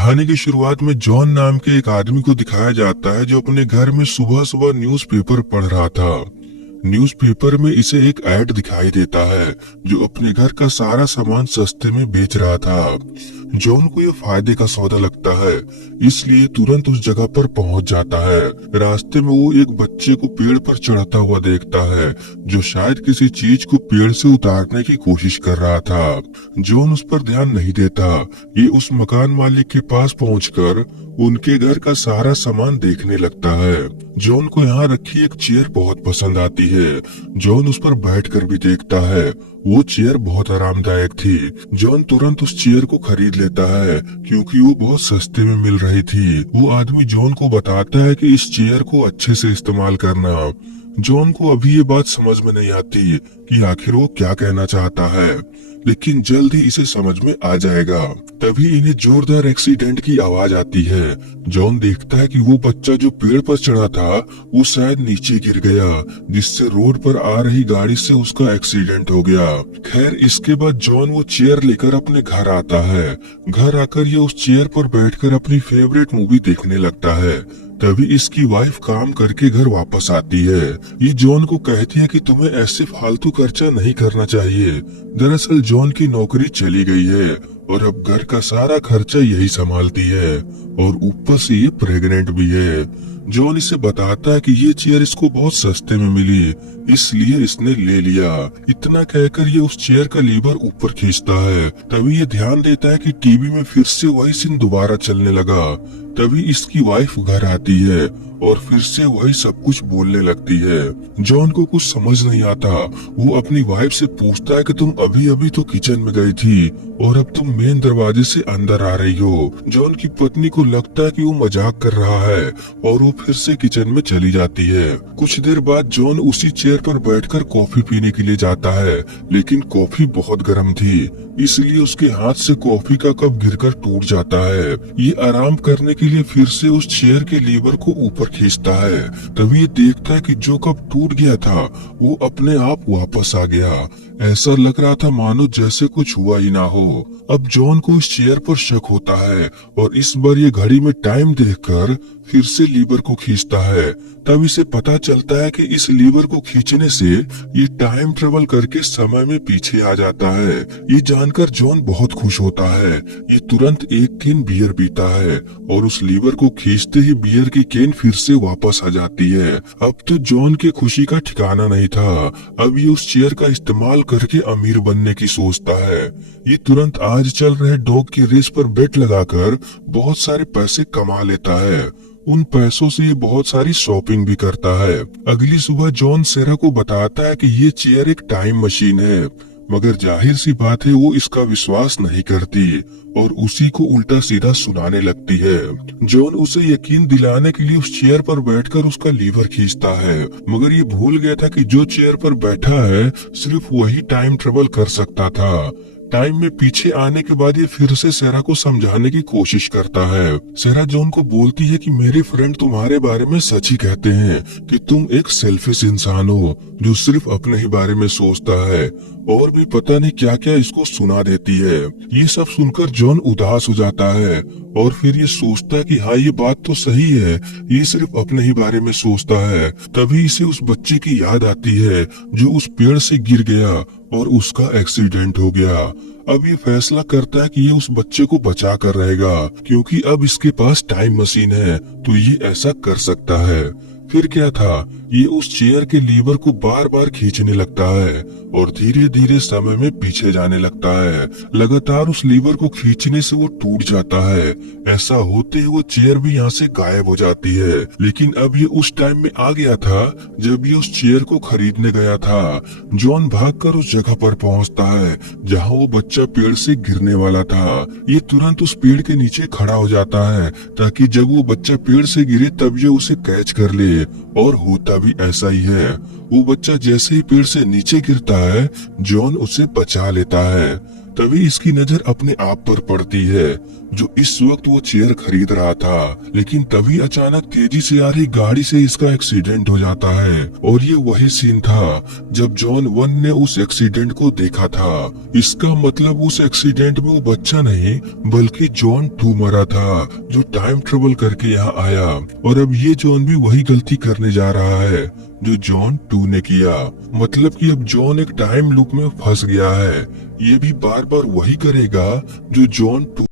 कहानी की शुरुआत में जॉन नाम के एक आदमी को दिखाया जाता है जो अपने घर में सुबह सुबह न्यूज़पेपर पढ़ रहा था। न्यूज़पेपर में इसे एक ऐड दिखाई देता है जो अपने घर का सारा सामान सस्ते में बेच रहा था। जॉन को ये फायदे का सौदा लगता है, इसलिए तुरंत उस जगह पर पहुंच जाता है। रास्ते में वो एक बच्चे को पेड़ पर चढ़ता हुआ देखता है जो शायद किसी चीज को पेड़ से उतारने की कोशिश कर रहा था। जॉन उस पर ध्यान नहीं देता। ये उस मकान मालिक के पास पहुंचकर उनके घर का सारा सामान देखने लगता है। जॉन को यहाँ रखी एक चेयर बहुत पसंद आती है। जॉन उस पर बैठकर भी देखता है। वो चेयर बहुत आरामदायक थी। जॉन तुरंत उस चेयर को खरीद लेता है क्योंकि वो बहुत सस्ते में मिल रही थी। वो आदमी जॉन को बताता है कि इस चेयर को अच्छे से इस्तेमाल करना। जॉन को अभी ये बात समझ में नहीं आती कि आखिर वो क्या कहना चाहता है, लेकिन जल्द ही इसे समझ में आ जाएगा। तभी इन्हें जोरदार एक्सीडेंट की आवाज आती है। जॉन देखता है कि वो बच्चा जो पेड़ पर चढ़ा था वो शायद नीचे गिर गया, जिससे रोड पर आ रही गाड़ी से उसका एक्सीडेंट हो गया। खैर, इसके बाद जॉन वो चेयर लेकर अपने घर आता है। घर आकर ये उस चेयर पर बैठकर अपनी फेवरेट मूवी देखने लगता है। तभी इसकी वाइफ काम करके घर वापस आती है। ये जॉन को कहती है कि तुम्हें ऐसे फालतू खर्चा नहीं करना चाहिए। दरअसल जॉन की नौकरी चली गई है और अब घर का सारा खर्चा यही संभालती है और ऊपर से ये प्रेग्नेंट भी है। जॉन इसे बताता है कि ये चेयर इसको बहुत सस्ते में मिली, इसलिए इसने ले लिया। इतना कहकर ये उस चेयर का लीवर ऊपर खींचता है। तभी ये ध्यान देता है कि टीवी में फिर से वही सीन दोबारा चलने लगा। तभी इसकी वाइफ घर आती है और फिर से वही सब कुछ बोलने लगती है। जॉन को कुछ समझ नहीं आता। वो अपनी वाइफ से पूछता है कि तुम अभी अभी तो किचन में गई थी और अब तुम मेन दरवाजे से अंदर आ रही हो। जॉन की पत्नी को लगता है कि वो मजाक कर रहा है और वो फिर से किचन में चली जाती है। कुछ देर बाद जॉन उसी चेयर पर बैठकर कॉफी पीने के लिए जाता है, लेकिन कॉफी बहुत गर्म थी, इसलिए उसके हाथ से कॉफी का कप गिरकर टूट जाता है। ये आराम करने के लिए फिर से उस चेयर के लीवर को ऊपर खींचता है। तभी ये देखता है कि जो कप टूट गया था वो अपने आप वापस आ गया। ऐसा लग रहा था मानो जैसे कुछ हुआ ही ना हो। अब जॉन को इस चेयर पर शक होता है और इस बार ये घड़ी में टाइम देखकर फिर से लीवर को खींचता है। तब इसे पता चलता है कि इस लीवर को खींचने से ये टाइम ट्रेवल करके समय में पीछे आ जाता है। ये जानकर जॉन बहुत खुश होता है। ये तुरंत एक केन बियर पीता है और उस लीवर को खींचते ही बियर की केन फिर से वापस आ जाती है। अब तो जॉन के खुशी का ठिकाना नहीं था। अब ये उस चेयर का इस्तेमाल करके अमीर बनने की सोचता है। ये तुरंत आज चल रहे डॉग की रेस पर बेट लगाकर बहुत सारे पैसे कमा लेता है। उन पैसों से ये बहुत सारी शॉपिंग भी करता है। अगली सुबह जॉन सेरा को बताता है कि ये चेयर एक टाइम मशीन है, मगर जाहिर सी बात है वो इसका विश्वास नहीं करती और उसी को उल्टा सीधा सुनाने लगती है। जॉन उसे यकीन दिलाने के लिए उस चेयर पर बैठकर उसका लीवर खींचता है, मगर ये भूल गया था कि जो चेयर पर बैठा है सिर्फ वही टाइम ट्रेवल कर सकता था। टाइम में पीछे आने के बाद ये फिर से सेरा को समझाने की कोशिश करता है। सेरा जॉन को बोलती है कि मेरे फ्रेंड तुम्हारे बारे में सच ही कहते हैं कि तुम एक सेल्फिश इंसान हो जो सिर्फ अपने ही बारे में सोचता है, और भी पता नहीं क्या क्या इसको सुना देती है। ये सब सुनकर जॉन उदास हो जाता है और फिर ये सोचता है कि हाँ, ये बात तो सही है, ये सिर्फ अपने ही बारे में सोचता है। तभी इसे उस बच्चे की याद आती है जो उस पेड़ से गिर गया और उसका एक्सीडेंट हो गया। अब ये फैसला करता है कि ये उस बच्चे को बचा कर रहेगा, क्योंकि अब इसके पास टाइम मशीन है तो ये ऐसा कर सकता है। फिर क्या था, ये उस चेयर के लीवर को बार बार खींचने लगता है और धीरे धीरे समय में पीछे जाने लगता है। लगातार उस लीवर को खींचने से वो टूट जाता है। ऐसा होते ही वो चेयर भी यहाँ से गायब हो जाती है। लेकिन अब ये उस टाइम में आ गया था जब ये उस चेयर को खरीदने गया था। जॉन भागकर उस जगह पर पहुंचता है जहाँ वो बच्चा पेड़ से गिरने वाला था। ये तुरंत उस पेड़ के नीचे खड़ा हो जाता है ताकि जब वो बच्चा पेड़ से गिरे तब ये उसे कैच कर ले, और होता भी ऐसा ही है। वो बच्चा जैसे ही पेड़ से नीचे गिरता है, जॉन उसे बचा लेता है। तभी इसकी नजर अपने आप पर पड़ती है, जो इस वक्त वो चेयर खरीद रहा था। लेकिन तभी अचानक तेजी से आ रही गाड़ी से इसका एक्सीडेंट हो जाता है। और ये वही सीन था जब जॉन 1 ने उस एक्सीडेंट को देखा था। इसका मतलब उस एक्सीडेंट में वो बच्चा नहीं बल्कि जॉन 2 मरा था, जो टाइम ट्रेवल करके यहाँ आया। और अब ये जॉन भी वही गलती करने जा रहा है जो जॉन 2 ने किया। मतलब कि अब जॉन एक टाइम लूप में फंस गया है। ये भी बार बार वही करेगा जो जॉन 2